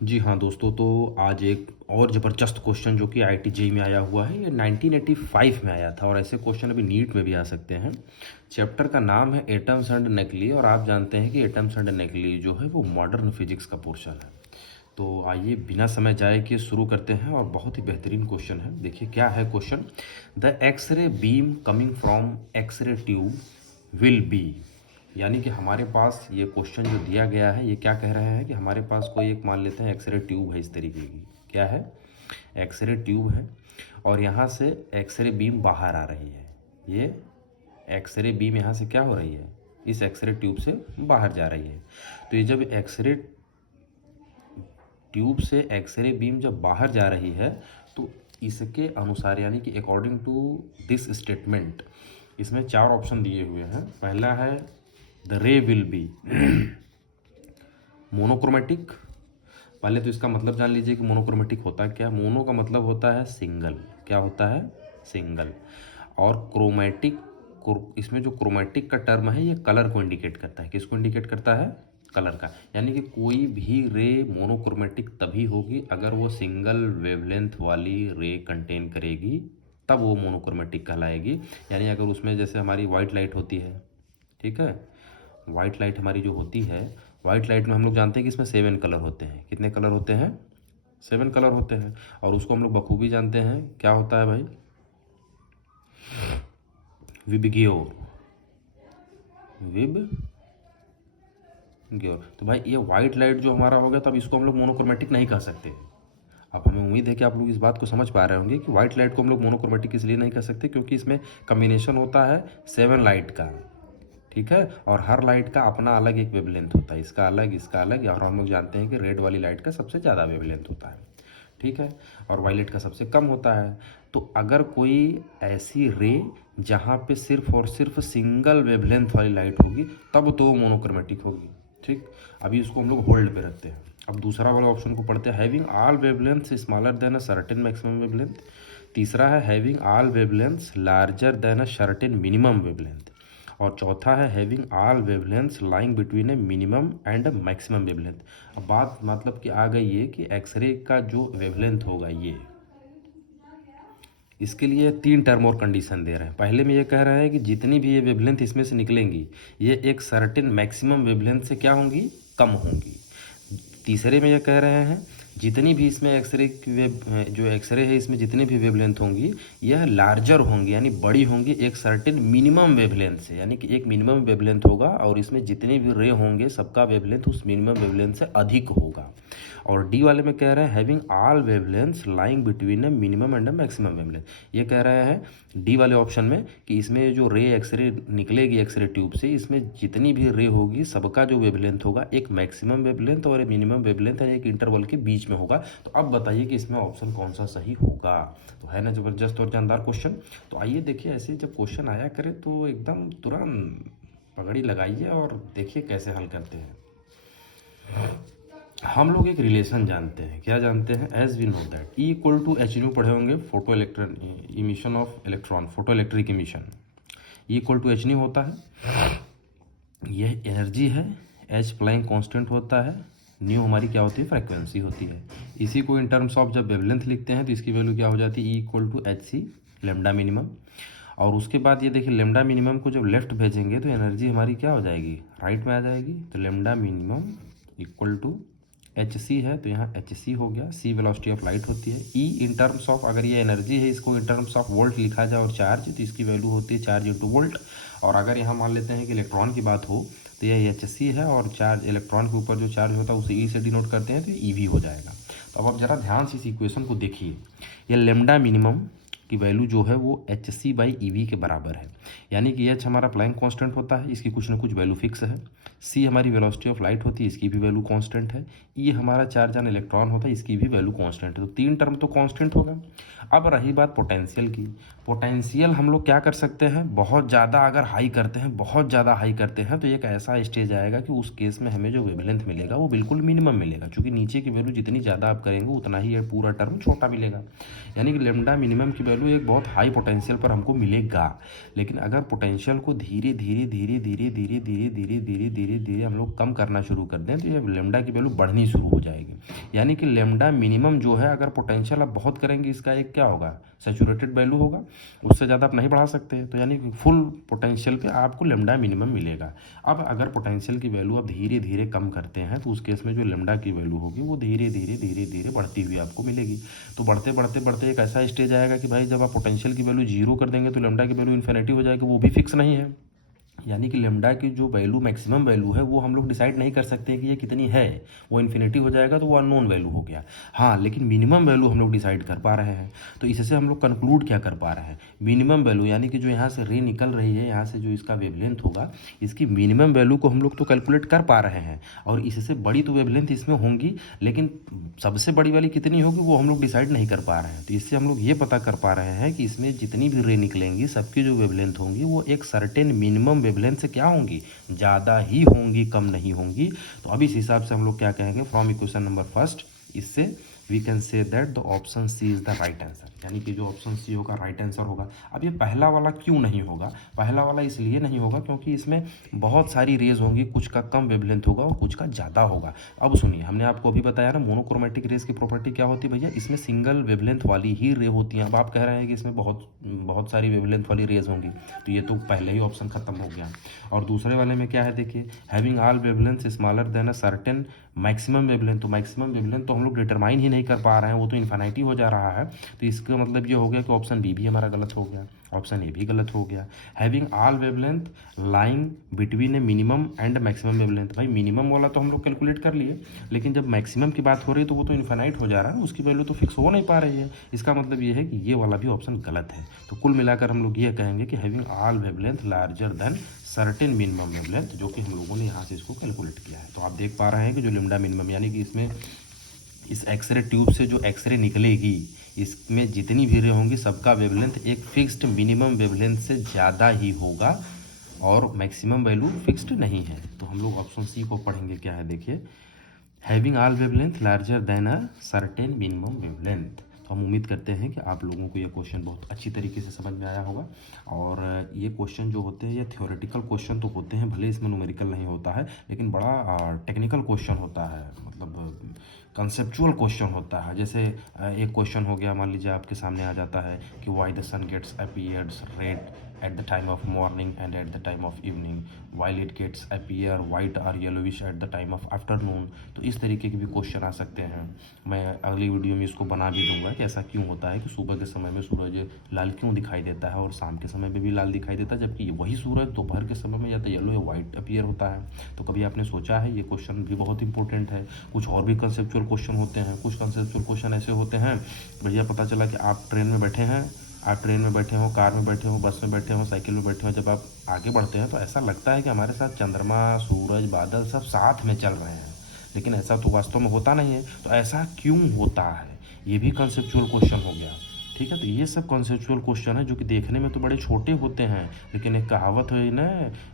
जी हाँ दोस्तों, तो आज एक और ज़बरदस्त क्वेश्चन जो कि आईआईटी जेईई में आया हुआ है। ये 1985 में आया था और ऐसे क्वेश्चन अभी नीट में भी आ सकते हैं। चैप्टर का नाम है एटम्स एंड नेक्ली और आप जानते हैं कि एटम्स एंड नेक्ली जो है वो मॉडर्न फिजिक्स का पोर्शन है। तो आइए बिना समय जाए के शुरू करते हैं और बहुत ही बेहतरीन क्वेश्चन है। देखिए क्या है question. The X-ray beam coming from X-ray tube will be, यानी कि हमारे पास ये क्वेश्चन जो दिया गया है ये क्या कह रहे हैं कि हमारे पास कोई एक मान लेते हैं एक्सरे ट्यूब है इस तरीके की। क्या है? एक्सरे ट्यूब है और यहाँ से एक्सरे बीम बाहर आ रही है। ये एक्सरे बीम यहाँ से क्या हो रही है, इस एक्सरे ट्यूब से बाहर जा रही है। तो ये जब एक्सरे ट्यूब से एक्सरे बीम जब बाहर जा रही है तो इसके अनुसार यानी कि अकॉर्डिंग टू दिस स्टेटमेंट इसमें चार ऑप्शन दिए हुए हैं। पहला है द रे विल बी मोनोक्रोमेटिक। पहले तो इसका मतलब जान लीजिए कि मोनोक्रोमेटिक होता है क्या। मोनो का मतलब होता है सिंगल। क्या होता है? सिंगल। और क्रोमेटिक, इसमें जो क्रोमेटिक का टर्म है ये कलर को इंडिकेट करता है। किसको इंडिकेट करता है? कलर का। यानी कि कोई भी रे मोनोक्रोमेटिक तभी होगी अगर वो सिंगल वेवलेंथ वाली रे कंटेन करेगी, तब वो मोनोक्रोमेटिक कहलाएगी। यानी अगर उसमें जैसे हमारी वाइट लाइट होती है, ठीक है, वाइट लाइट हमारी जो होती है, वाइट लाइट में हम लोग जानते हैं कि इसमें 7 कलर होते हैं। कितने कलर होते हैं? 7 कलर होते हैं। और उसको हम लोग बखूबी जानते हैं, क्या होता है भाई? विबग्योर। विबग्योर। तो भाई ये वाइट लाइट जो हमारा हो गया, तब इसको हम लोग मोनोक्रोमेटिक नहीं कह सकते। अब हमें उम्मीद है कि आप लोग इस बात को समझ पा रहे होंगे कि वाइट लाइट को हम लोग मोनोक्रोमेटिक इसलिए नहीं कह सकते क्योंकि इसमें कम्बिनेशन होता है 7 लाइट का, ठीक है। और हर लाइट का अपना अलग एक वेवलेंथ होता है, इसका अलग, इसका अलग। और हम लोग जानते हैं कि रेड वाली लाइट का सबसे ज़्यादा वेवलेंथ होता है, ठीक है, और वायलेट का सबसे कम होता है। तो अगर कोई ऐसी रे जहाँ पे सिर्फ और सिर्फ सिंगल वेवलेंथ वाली लाइट होगी तब तो वो मोनोक्रोमेटिक होगी, ठीक। अभी इसको हम लोग होल्ड पे रखते हैं। अब दूसरा वाला ऑप्शन को पढ़ते हैं। Having all wavelengths smaller than a certain maximum wavelength. तीसरा है having all wavelengths larger than a certain minimum wavelength. और चौथा है having all wavelengths lying between A minimum and maximum wavelength. अब बात मतलब कि आ गई ये कि एक्सरे का जो वेवलेंथ होगा ये, इसके लिए 3 टर्म और कंडीशन दे रहे हैं। पहले में ये कह रहे हैं कि जितनी भी ये वेवलेंथ इसमें से निकलेंगी ये एक सर्टेन मैक्सिमम वेवलेंथ से क्या होंगी? कम होंगी। तीसरे में ये कह रहे हैं जितनी भी इसमें एक्सरे की जो एक्सरे है इसमें जितनी भी वेवलेंथ होंगी यह लार्जर होंगी यानी बड़ी होंगी एक सर्टेन मिनिमम वेवलेंथ से। यानी कि एक मिनिमम वेवलेंथ होगा और इसमें जितने भी रे होंगे सबका वेवलेंथ उस मिनिमम वेवलेंथ से अधिक होगा। और डी वाले में कह रहे हैं having all wavelengths lying between A minimum and A maximum wavelength. ये कह रहे हैं डी वाले ऑप्शन में कि इसमें जो रे एक्सरे निकलेगी एक्सरे ट्यूब से इसमें जितनी भी रे होगी सबका जो वेवलेंथ होगा एक मैक्सिमम वेवलेंथ और एक मिनिमम वेवलेंथ यानी एक इंटरवल के बीच में होगा। तो अब बताइए कि इसमें ऑप्शन कौन सा सही होगा। तो है ना ज़बरदस्त और जानदार क्वेश्चन। तो आइए देखिए ऐसे जब क्वेश्चन आया करे तो एकदम तुरंत पगड़ी लगाइए और देखिए कैसे हल करते हैं। हम लोग एक रिलेशन जानते हैं। क्या जानते हैं? As we know that E equal to H nu पढ़े होंगे, photo electron emission of electron, photo electric emission. E equal to H nu होता है, यह एनर्जी है। एच प्लाइंग कांस्टेंट होता है, न्यू हमारी क्या होती है? फ्रीक्वेंसी होती है। इसी को इन टर्म्स ऑफ जब वेवलेंथ लिखते हैं तो इसकी वैल्यू क्या हो जाती है? E equal to H C lambda minimum. और उसके बाद ये देखिए लेमडा मिनिमम को जब लेफ्ट भेजेंगे तो एनर्जी हमारी क्या हो जाएगी? राइट में आ जाएगी। तो lambda minimum equal to H C है तो यहाँ एच सी हो गया। सी वेलोसिटी ऑफ लाइट होती है। ई इन टर्म्स ऑफ अगर ये एनर्जी है इसको इन टर्म्स ऑफ वोल्ट लिखा जाए और चार्ज तो इसकी वैल्यू होती है चार्ज इंटू वोल्ट। और अगर यहाँ मान लेते हैं कि इलेक्ट्रॉन की बात हो तो यह एच सी है और चार्ज इलेक्ट्रॉन के ऊपर जो चार्ज होता है उसे ई से डिनोट करते हैं तो ई वी हो जाएगा। तो अब आप ज़रा ध्यान से इस इक्वेशन को देखिए। यह लेमडा मिनिमम की वैल्यू जो है वो H C by E V के बराबर है। यानी कि एच हमारा प्लैंक कांस्टेंट होता है, इसकी कुछ ना कुछ वैल्यू फिक्स है। सी हमारी वेलोसिटी ऑफ लाइट होती है, इसकी भी वैल्यू कांस्टेंट है। ई हमारा चार्ज ऑन इलेक्ट्रॉन होता है, इसकी भी वैल्यू कांस्टेंट है। तो 3 टर्म तो कांस्टेंट होगा। अब रही बात पोटेंशियल की। पोटेंशियल हम लोग क्या कर सकते हैं? बहुत ज़्यादा अगर हाई करते हैं, बहुत ज़्यादा हाई करते हैं तो एक ऐसा स्टेज आएगा कि उस केस में हमें जो वेवलेंथ मिलेगा वो बिल्कुल मिनिमम मिलेगा, क्योंकि नीचे की वैल्यू जितनी ज़्यादा आप करेंगे उतना ही ये पूरा टर्म छोटा मिलेगा। यानी कि लेमडा मिनिमम की वैल्यू एक बहुत हाई पोटेंशियल पर हमको मिलेगा। लेकिन लेकिन अगर पोटेंशियल को धीरे धीरे धीरे धीरे धीरे धीरे धीरे धीरे धीरे धीरे हम लोग कम करना शुरू कर दें तो ये लेमडा की वैल्यू बढ़नी शुरू हो जाएगी। यानी कि लेमडा मिनिमम जो है, अगर पोटेंशियल आप बहुत करेंगे इसका एक क्या होगा, सैचुरेटेड वैल्यू होगा, उससे ज़्यादा आप नहीं बढ़ा सकते। तो यानी कि फुल पोटेंशियल पे आपको लेमडा मिनिमम मिलेगा। अब अगर पोटेंशियल की वैल्यू आप धीरे धीरे कम करते हैं तो उस केस में जो लेमडा की वैल्यू होगी वो धीरे धीरे धीरे धीरे बढ़ती हुई आपको मिलेगी। तो बढ़ते बढ़ते बढ़ते एक ऐसा स्टेज आएगा कि भाई जब आप पोटेंशियल की वैल्यू जीरो कर देंगे तो लेमडा की वैल्यू इन्फिनिटी हो जाएगी, वो भी फिक्स नहीं है। यानी कि लेमडा की जो वैल्यू मैक्सिमम वैल्यू है वो हम लोग डिसाइड नहीं कर सकते कि ये कितनी है, वो इन्फिनिटी हो जाएगा तो वो अननोन वैल्यू हो गया। हाँ, लेकिन मिनिमम वैल्यू हम लोग डिसाइड कर पा रहे हैं। तो इससे हम लोग कंक्लूड क्या कर पा रहे हैं, मिनिमम वैल्यू यानी कि जो यहाँ से रे निकल रही है, यहाँ से जो इसका वेवलेंथ होगा, इसकी मिनिमम वैल्यू को हम लोग तो कैलकुलेट कर पा रहे हैं। और इससे बड़ी तो वेवलेंथ इसमें होंगी, लेकिन सबसे बड़ी वाली कितनी होगी वो हम लोग डिसाइड नहीं कर पा रहे हैं। तो इससे हम लोग ये पता कर पा रहे हैं कि इसमें जितनी भी रे निकलेंगी सबकी जो वेवलेंथ होंगी वो एक सर्टेन मिनिमम वेवलेंथ से क्या होंगी, ज़्यादा ही होंगी, कम नहीं होंगी। तो अब इस हिसाब से हम लोग क्या कहेंगे, फ्रॉम इक्वेशन नंबर फर्स्ट, इससे we can say that the option C is the right answer. यानी कि जो ऑप्शन सी होगा राइट आंसर होगा। अब ये पहला वाला क्यों नहीं होगा, पहला वाला इसलिए नहीं होगा क्योंकि इसमें बहुत सारी रेज होंगी, कुछ का कम वेवलेंथ होगा और कुछ का ज़्यादा होगा। अब सुनिए, हमने आपको अभी बताया ना मोनोक्रोमेटिक रेज की प्रॉपर्टी क्या होती है भैया, इसमें सिंगल वेवलेंथ वाली ही रे होती हैं। अब आप कह रहे हैं कि इसमें बहुत सारी वेवलेंथ वाली रेज होंगी, तो ये तो पहले ही ऑप्शन खत्म हो गया। और दूसरे वाले में क्या है, देखिए, having all wavelength smaller than a certain maximum wavelength. तो मैक्सिमम वेवलेंथ तो हम लोग डिटरमाइन ही नहीं कर पा रहे हैं, वो तो इन्फिनिटी हो जा रहा है। तो इसका मतलब ये हो गया कि ऑप्शन बी भी हमारा गलत हो गया, ऑप्शन ए भी गलत हो गया। Having all wavelength lying between A minimum and maximum wavelength. भाई मिनिमम वाला तो हम लोग कैलकुलेट कर लिए, लेकिन जब मैक्सिमम की बात हो रही है तो वो तो इन्फिनाइट हो जा रहा है, उसकी वैल्यू तो फिक्स हो नहीं पा रही है। इसका मतलब ये है कि ये वाला भी ऑप्शन गलत है। तो कुल मिलाकर हम लोग ये कहेंगे कि having all wavelength larger than certain minimum wavelength, जो कि हम लोगों ने यहाँ से इसको कैलकुलेट किया है। तो आप देख पा रहे हैं कि जो लिम्डा मिनिमम, यानी कि इसमें इस एक्सरे ट्यूब से जो एक्सरे निकलेगी, इसमें जितनी भी रे होंगी सबका वेवलेंथ एक फिक्स्ड मिनिमम वेवलेंथ से ज़्यादा ही होगा और मैक्सिमम वैल्यू फिक्स्ड नहीं है। तो हम लोग ऑप्शन सी को पढ़ेंगे, क्या है देखिए, having all wavelength larger than a certain minimum wavelength. तो हम उम्मीद करते हैं कि आप लोगों को ये क्वेश्चन बहुत अच्छी तरीके से समझ में आया होगा। और ये क्वेश्चन जो होते हैं ये थ्योरेटिकल क्वेश्चन तो होते हैं, भले इसमें न्यूमेरिकल नहीं होता है, लेकिन बड़ा टेक्निकल क्वेश्चन होता है, मतलब कंसेप्चुअल क्वेश्चन होता है। जैसे एक क्वेश्चन हो गया, मान लीजिए आपके सामने आ जाता है कि why the sun gets appears red at the time of morning and at the time of evening while it gets appear white or yellowish at the time of afternoon। तो इस तरीके के भी क्वेश्चन आ सकते हैं। मैं अगली वीडियो में इसको बना भी दूंगा कि ऐसा क्यों होता है कि सुबह के समय में सूरज लाल क्यों दिखाई देता है और शाम के समय में भी लाल दिखाई देता है, जबकि वही सूरज दोपहर के समय में या तो येलो या वाइट अपीयर होता है। तो कभी आपने सोचा है, ये क्वेश्चन भी बहुत इंपॉर्टेंट है। कुछ और भी कंसेप्चुअल क्वेश्चन होते हैं, कुछ कंसेप्चुअल क्वेश्चन ऐसे होते हैं, भैया पता चला कि आप ट्रेन में बैठे हैं, आप ट्रेन में बैठे हो, कार में बैठे हो, बस में बैठे हो, साइकिल में बैठे हो, जब आप आगे बढ़ते हैं तो ऐसा लगता है कि हमारे साथ चंद्रमा, सूरज, बादल सब साथ में चल रहे हैं, लेकिन ऐसा तो वास्तव में होता नहीं है। तो ऐसा क्यों होता है, ये भी कंसेप्चुअल क्वेश्चन हो गया। ठीक है, तो ये सब कॉन्सेप्चुअल क्वेश्चन है जो कि देखने में तो बड़े छोटे होते हैं, लेकिन एक कहावत है ना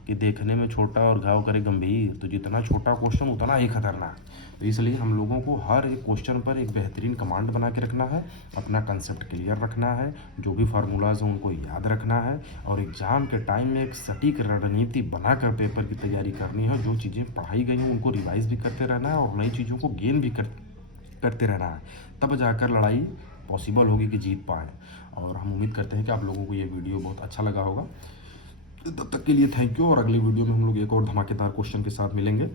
कि देखने में छोटा और घाव करे गंभीर। तो जितना छोटा क्वेश्चन उतना ही खतरनाक। तो इसलिए हम लोगों को हर एक क्वेश्चन पर एक बेहतरीन कमांड बना के रखना है, अपना कंसेप्ट क्लियर रखना है, जो भी फार्मूलाज हैं उनको याद रखना है, और एग्ज़ाम के टाइम में एक सटीक रणनीति बनाकर पेपर की तैयारी करनी है। जो चीज़ें पढ़ाई गई हैं उनको रिवाइज भी करते रहना है और नई चीज़ों को गेन भी करते रहना है, तब जाकर लड़ाई पॉसिबल होगी कि जीत पाए। और हम उम्मीद करते हैं कि आप लोगों को ये वीडियो बहुत अच्छा लगा होगा। तब तक के लिए थैंक यू, और अगली वीडियो में हम लोग एक और धमाकेदार क्वेश्चन के साथ मिलेंगे।